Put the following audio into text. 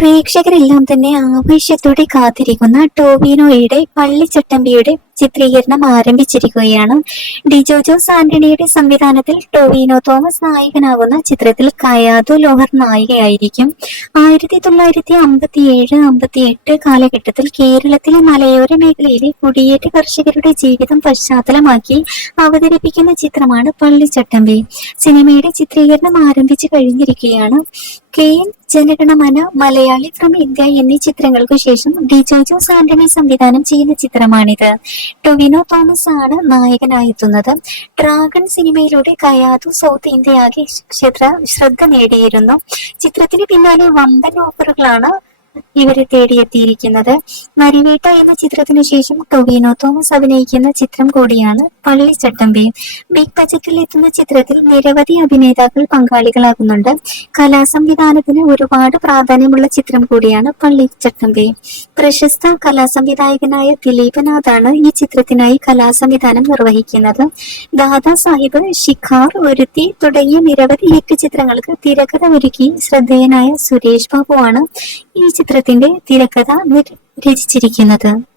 പ്രേക്ഷകരെല്ലാം തന്നെ ആവേശത്തോടെ കാത്തിരിക്കുന്ന ടോവിനോയുടെ പള്ളിച്ചട്ടമ്പിയുടെ ചിത്രീകരണം ആരംഭിച്ചിരിക്കുകയാണ്. ഡിജോ ജോസ് ആന്റണിയുടെ സംവിധാനത്തിൽ ടോവിനോ തോമസ് നായകനാകുന്ന ചിത്രത്തിൽ കയാതു ലോഹർ നായികയായിരിക്കും. ആയിരത്തി തൊള്ളായിരത്തി അമ്പത്തി ഏഴ് അമ്പത്തി എട്ട് കാലഘട്ടത്തിൽ കേരളത്തിലെ മലയോര മേഖലയിലെ കുടിയേറ്റ കർഷകരുടെ ജീവിതം പശ്ചാത്തലമാക്കി അവതരിപ്പിക്കുന്ന ചിത്രമാണ് പള്ളിച്ചട്ടമ്പി. സിനിമയുടെ ചിത്രീകരണം ആരംഭിച്ചു കഴിഞ്ഞിരിക്കുകയാണ്. K. N. Janaganamana Malayali from India എന്നീ ചിത്രങ്ങൾക്കു ശേഷം ഡി ജോജു സാന്റണി സംവിധാനം ചെയ്യുന്ന ചിത്രമാണിത്. ടൊവിനോ തോമസ് ആണ് നായകനായെത്തുന്നത്. ഡ്രാഗൺ സിനിമയിലൂടെ കയാതു സൗത്ത് ഇന്ത്യയാകെ ശ്രദ്ധ നേടിയിരുന്നു. ചിത്രത്തിന് പിന്നാലെ വമ്പൻ ഓഫറുകളാണ് ഇവരെ തേടിയെത്തിയിരിക്കുന്നത്. മരിവേട്ട എന്ന ചിത്രത്തിനു ശേഷം ടൊവിനോ തോമസ് അഭിനയിക്കുന്ന ചിത്രം കൂടിയാണ് പള്ളിച്ചട്ടമ്പി ബിഗ് ബജറ്റിൽ എത്തുന്ന ചിത്രത്തിൽ നിരവധി അഭിനേതാക്കൾ പങ്കാളികളാകുന്നുണ്ട്. കലാസംവിധാനത്തിന് ഒരുപാട് പ്രാധാന്യമുള്ള ചിത്രം കൂടിയാണ് പള്ളിച്ചട്ടമ്പി പ്രശസ്ത കലാസംവിധായകനായ ദിലീപനാഥാണ് ഈ ചിത്രത്തിനായി കലാസംവിധാനം നിർവഹിക്കുന്നത്. ദാദാ സാഹിബ് ശിഖാർ ഒരുത്തി തുടങ്ങിയ നിരവധി ഹിറ്റ് ചിത്രങ്ങൾക്ക് തിരക്കഥ ഒരുക്കി ശ്രദ്ധേയനായ സുരേഷ് ബാബു ആണ് ഈ ചിത്രത്തിന്റെ തിരക്കഥ രചിച്ചിരിക്കുന്നത്.